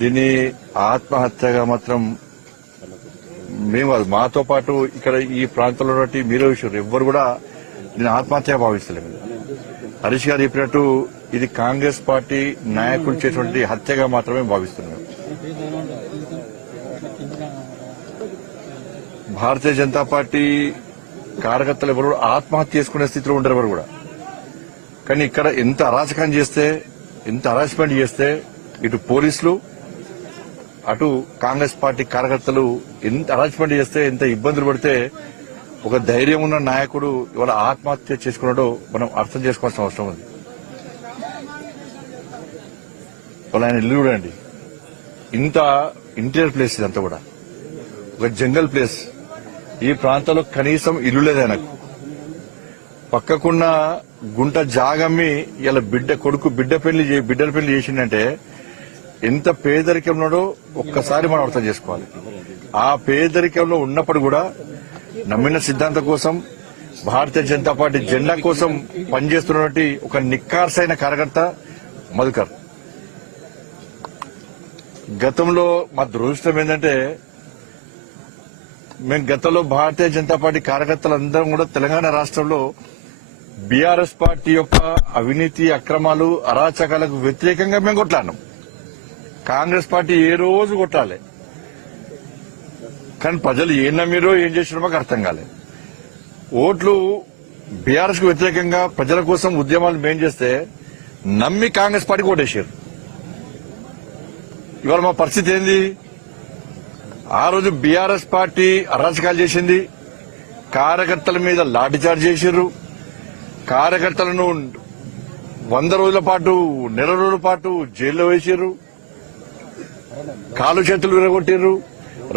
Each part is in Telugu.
దీన్ని ఆత్మహత్యగా మాత్రం మేము కాదు, మాతో పాటు ఇక్కడ ఈ ప్రాంతంలో మీరే విషయం ఎవ్వరు కూడా దీన్ని ఆత్మహత్యగా భావిస్తలేము. హరీష్ గారు చెప్పినట్టు ఇది కాంగ్రెస్ పార్టీ నాయకులు చేసినటువంటి హత్యగా మాత్రమే భావిస్తున్నాం. భారతీయ జనతా పార్టీ కార్యకర్తలు ఎవరు ఆత్మహత్య చేసుకునే స్థితిలో ఉండరు ఎవరు కూడా. కానీ ఇక్కడ ఎంత అరాచకం చేస్తే, ఎంత హరాస్మెంట్ చేస్తే ఇటు పోలీసులు అటు కాంగ్రెస్ పార్టీ కార్యకర్తలు ఎంత హరాస్మెంట్ చేస్తే, ఎంత ఇబ్బందులు పడితే ఒక ధైర్యం ఉన్న నాయకుడు ఇవాళ ఆత్మహత్య చేసుకున్నాడో మనం అర్థం చేసుకోవాల్సిన అవసరం ఉంది. ఇవాళ ఆయన ఇల్లు చూడండి, ఇంత ఇంటీరియర్ ప్లేస్ ఇదంతా కూడా ఒక జంగల్ ప్లేస్. ఈ ప్రాంతంలో కనీసం ఇల్లు లేదు ఆయనకు. పక్కకున్న గుంట జాగమ్మి ఇలా బిడ్డల పెళ్లి చేసిందంటే ఎంత పేదరికం ఉన్నాడో ఒక్కసారి మనం అర్థం చేసుకోవాలి. ఆ పేదరికంలో ఉన్నప్పుడు కూడా నమ్మిన సిద్ధాంతం కోసం, భారతీయ జనతా పార్టీ జెండా కోసం పనిచేస్తున్నటువంటి ఒక నిక్కార్సైన కార్యకర్త మధుకర్. గతంలో మా దురదృష్టం ఏంటంటే మేము గతంలో భారతీయ జనతా పార్టీ కార్యకర్తలందరం కూడా తెలంగాణ రాష్ట్రంలో బీఆర్ఎస్ పార్టీ యొక్క అవినీతి, అక్రమాలు, అరాచకాలకు వ్యతిరేకంగా మేము కొట్లాడినాం. కాంగ్రెస్ పార్టీ ఏ రోజు కొట్టాలి, కానీ ప్రజలు ఏం నమ్మిరో ఏం చేసినో మాకు అర్థం కాలేదు. ఓట్లు బీఆర్ఎస్ కు వ్యతిరేకంగా ప్రజల కోసం ఉద్యమాలు మేం చేస్తే నమ్మి కాంగ్రెస్ పార్టీకి ఓటేశారు. ఇవాళ మా పరిస్థితి ఏంది? ఆ రోజు బీఆర్ఎస్ పార్టీ అరాచకాలు చేసింది, కార్యకర్తల మీద లాఠీచార్జ్ చేశారు, కార్యకర్తలను 100 రోజుల పాటు, నెల రోజుల పాటు జైల్లో వేసారు, కాలు చేతులు విరగొట్టారు,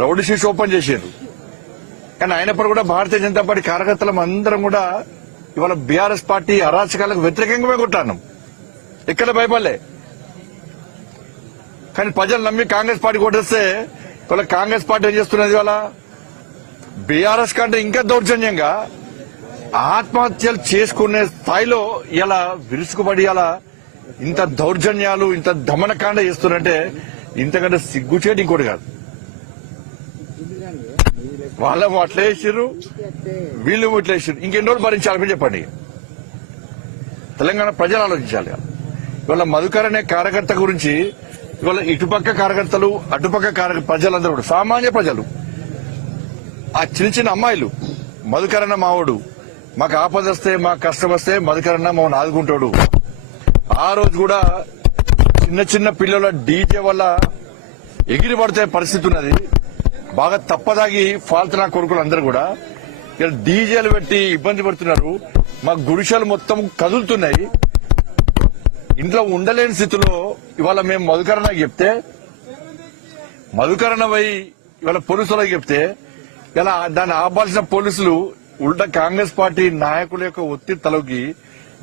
రౌడీ షీట్స్ ఓపెన్ చేశారు. కానీ అయినప్పుడు కూడా భారతీయ జనతా పార్టీ కార్యకర్తలం అందరం కూడా ఇవాళ బీఆర్ఎస్ పార్టీ అరాచకాలకు వ్యతిరేకంగా కొట్టాను. ఎక్కడ భయపడలే. కానీ ప్రజలు నమ్మి కాంగ్రెస్ పార్టీ కొట్టేస్తే ఇవాళ కాంగ్రెస్ పార్టీ ఏం చేస్తున్నది? ఇవాళ బీఆర్ఎస్ కంటే ఇంకా దౌర్జన్యంగా ఆత్మహత్యలు చేసుకునే స్థాయిలో ఇలా విరుసుకుపడి ఇలా ఇంత దౌర్జన్యాలు, ఇంత దమనకాండ చేస్తున్నారంటే ఇంతకంటే సిగ్గుచేటి ఇంకోటి కాదు. వాళ్ళేమో అట్లా వేసారు, వీళ్ళేమో ఇట్లా వేసారు. ఇంకెన్ని రోజులు భరించాలని చెప్పండి. తెలంగాణ ప్రజలు ఆలోచించాలి. ఇవాళ మధుకర్ అనే కార్యకర్త గురించి ఇవాళ ఇటుపక్క కార్యకర్తలు, అటుపక్క ప్రజలందరూ కూడా సామాన్య ప్రజలు, ఆ చిన్న చిన్న అమ్మాయిలు, మధుకర్ అన్న మావాడు, మాకు ఆపద వస్తే, మాకు కష్టం వస్తే మధుకర్ అన్న మమ్మల్ని ఆదుకుంటాడు. ఆ రోజు కూడా చిన్న చిన్న పిల్లల డీజే వల్ల ఎగిరి పడితే పరిస్థితి ఉన్నది. బాగా తప్పదాగి ఫాల్తున్నా కొడుకులు అందరూ కూడా ఇక్కడ డీజేలు పెట్టి ఇబ్బంది పడుతున్నారు. మా గుడిసెలు మొత్తం కదులుతున్నాయి. ఇంట్లో ఉండలేని స్థితిలో ఇవాళ మేము మధుకరణ చెప్తే, మధుకరణ పోయి ఇవాళ పోలీసులకు చెప్తే ఇలా దాన్ని ఆపాల్సిన పోలీసులు ఉల్టా కాంగ్రెస్ పార్టీ నాయకుల యొక్క ఒత్తిడి తలకి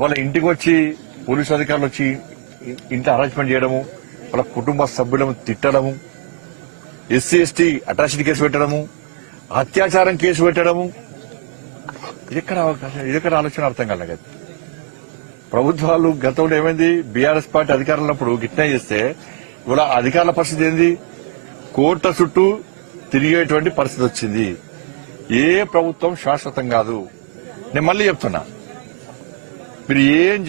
వాళ్ళ ఇంటికి వచ్చి పోలీసు అధికారులు వచ్చి ఇంట్లో అరేంజ్మెంట్ చేయడము, వాళ్ళ కుటుంబ సభ్యులను తిట్టడము, ఎస్సీ ఎస్టీ అట్రాసిటీ కేసు పెట్టడము, అత్యాచారం కేసు పెట్టడము. ఇదెక్కడ ఆలోచన అర్థం కాలేదు. ప్రభుత్వాలు గతంలో ఏమైంది? బీఆర్ఎస్ పార్టీ అధికారంలో ఉన్నప్పుడు గిట్నా చేస్తే ఇవాళ అధికారుల పరిస్థితి ఏంది? కోర్టుల చుట్టూ తిరిగేటువంటి పరిస్థితి వచ్చింది. ఏ ప్రభుత్వం శాశ్వతం కాదు. నేను మళ్ళీ చెప్తున్నా, మీరు ఏం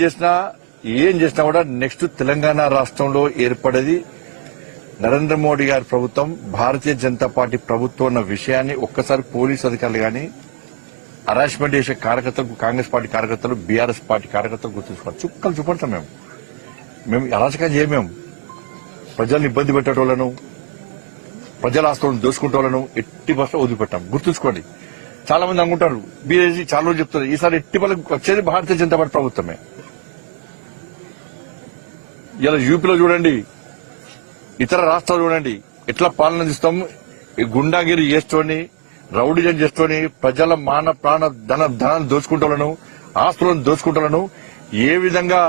చేసినా కూడా నెక్స్ట్ తెలంగాణ రాష్ట్రంలో ఏర్పడేది నరేంద్ర మోడీ గారి ప్రభుత్వం, భారతీయ జనతా పార్టీ ప్రభుత్వం అన్న విషయాన్ని ఒక్కసారి పోలీసు అధికారులు గాని, హరాస్మెంట్ చేసే కార్యకర్తలకు, కాంగ్రెస్ పార్టీ కార్యకర్తలు, బీఆర్ఎస్ పార్టీ కార్యకర్తలు గుర్తుంచుకోవాలి. చుక్కలు చూపడతాం. మేము అరాచకం చేయమేము. ప్రజలను ఇబ్బంది పెట్టేటోళ్లను, ప్రజల ఆస్తులను దోసుకుంటోళ్లను ఎట్టి బస్సులో వదిలిపెట్టాం. గుర్తుంచుకోండి. చాలా మంది అనుకుంటారు, బీజేపీ చాలా రోజులు చెప్తారు, ఈసారి ఎట్టి బలకు వచ్చేది భారతీయ జనతా పార్టీ ప్రభుత్వమే. ఇలా యూపీలో చూడండి, ఇతర రాష్ట్రాలు చూడండి, ఎట్లా పాలన ఇస్తాం. గుండాగిరి చేస్తోని, రౌడీజం చేస్తోని ప్రజల మాన ప్రాణ ధనాన్ని దోచుకుంటోళ్లను, ఆస్తులను దోచుకుంటోళ్లను ఏ విధంగా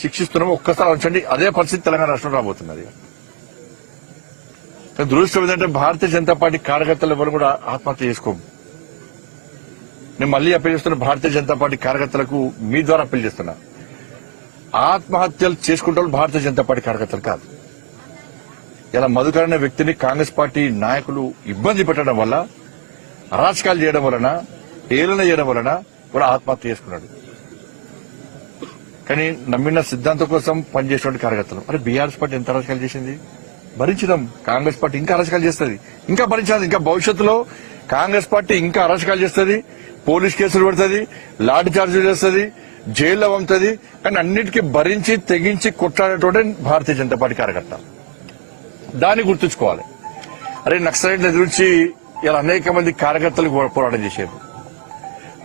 శిక్షిస్తున్నామో ఒక్కసారి ఆలోచించండి. అదే పరిస్థితి తెలంగాణ రాష్ట్రంలో రాబోతున్నది. దురదృష్టం ఏంటంటే భారతీయ జనతా పార్టీ కార్యకర్తలు ఎవరు కూడా ఆత్మహత్య చేసుకోము. నేను మళ్లీ అప్పీల్ చేస్తున్నా, భారతీయ జనతా పార్టీ కార్యకర్తలకు మీ ద్వారా అప్పీల్ చేస్తున్నా, ఆత్మహత్యలు చేసుకుంటే భారతీయ జనతా పార్టీ కార్యకర్తలు కాదు. ఇలా మధుకర్ అనే వ్యక్తిని కాంగ్రెస్ పార్టీ నాయకులు ఇబ్బంది పెట్టడం వల్ల, అరాచకాలు చేయడం వలన, హేళన చేయడం వలన కూడా ఆత్మహత్య చేసుకున్నాడు. కానీ నమ్మిన సిద్ధాంతం కోసం పనిచేసినటువంటి కార్యకర్తలు, అరే బీఆర్ఎస్ పార్టీ ఎంత అరాచకాలు చేసింది, భరించడం. కాంగ్రెస్ పార్టీ ఇంకా అరాచకాలు చేస్తుంది, ఇంకా భరించాలి. ఇంకా భవిష్యత్తులో కాంగ్రెస్ పార్టీ ఇంకా అరాచకాలు చేస్తుంది, పోలీస్ కేసులు పెడుతుంది, లాఠీ చార్జీలు చేస్తుంది, జైల్లో పంపుతుంది. కానీ అన్నిటికీ భరించి తెగించి కొట్లాడేటోడే భారతీయ జనతా పార్టీ కార్యకర్త. దాన్ని గుర్తుంచుకోవాలి. అరే నక్సలైట్లను ఎదురించి ఇలా అనేక మంది కార్యకర్తలు పోరాటం చేశారు.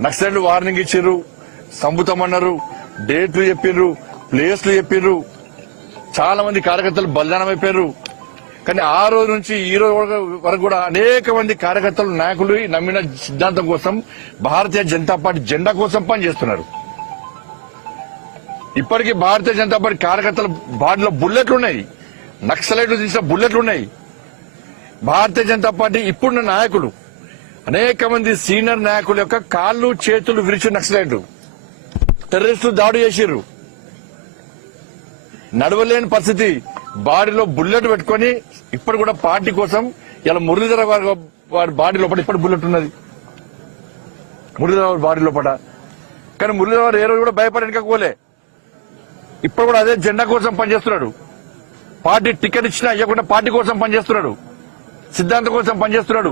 నక్సలైట్లు వార్నింగ్ ఇచ్చారు, సంపుతామన్నారు, డేట్లు చెప్పిండ్రు, ప్లేస్లు చెప్పిండ్రు, చాలా మంది కార్యకర్తలు బలిదానం అయిపోయారు. కానీ ఆ రోజు నుంచి ఈ రోజు వరకు కూడా అనేక మంది కార్యకర్తలు, నాయకులు నమ్మిన సిద్ధాంతం కోసం, భారతీయ జనతా పార్టీ జెండా కోసం పనిచేస్తున్నారు. ఇప్పటికీ భారతీయ జనతా పార్టీ కార్యకర్తల బాడీలో బుల్లెట్లున్నాయి, నక్సలైట్లు తీసిన బుల్లెట్లున్నాయి. భారతీయ జనతా పార్టీ ఇప్పుడున్న నాయకులు, అనేక మంది సీనియర్ నాయకుల యొక్క కాళ్ళు చేతులు విరిచి నక్సలైట్లు టెర్రరిస్టులు దాడి చేసిర్రు. నడవలేని పరిస్థితి, బాడీలో బుల్లెట్ పెట్టుకుని ఇప్పుడు కూడా పార్టీ కోసం ఇలా మురళీధర వారి బాడీ లోపల ఇప్పుడు బుల్లెట్ ఉన్నది, మురళీధర బాడీ లోపల. కానీ మురళీధర ఏ రోజు కూడా భయపడడానికి పోలే. ఇప్పుడు కూడా అదే జెండా కోసం పనిచేస్తున్నాడు. పార్టీ టికెట్ ఇచ్చినా ఇవ్వకుండా పార్టీ కోసం పనిచేస్తున్నాడు, సిద్ధాంతం కోసం పనిచేస్తున్నాడు.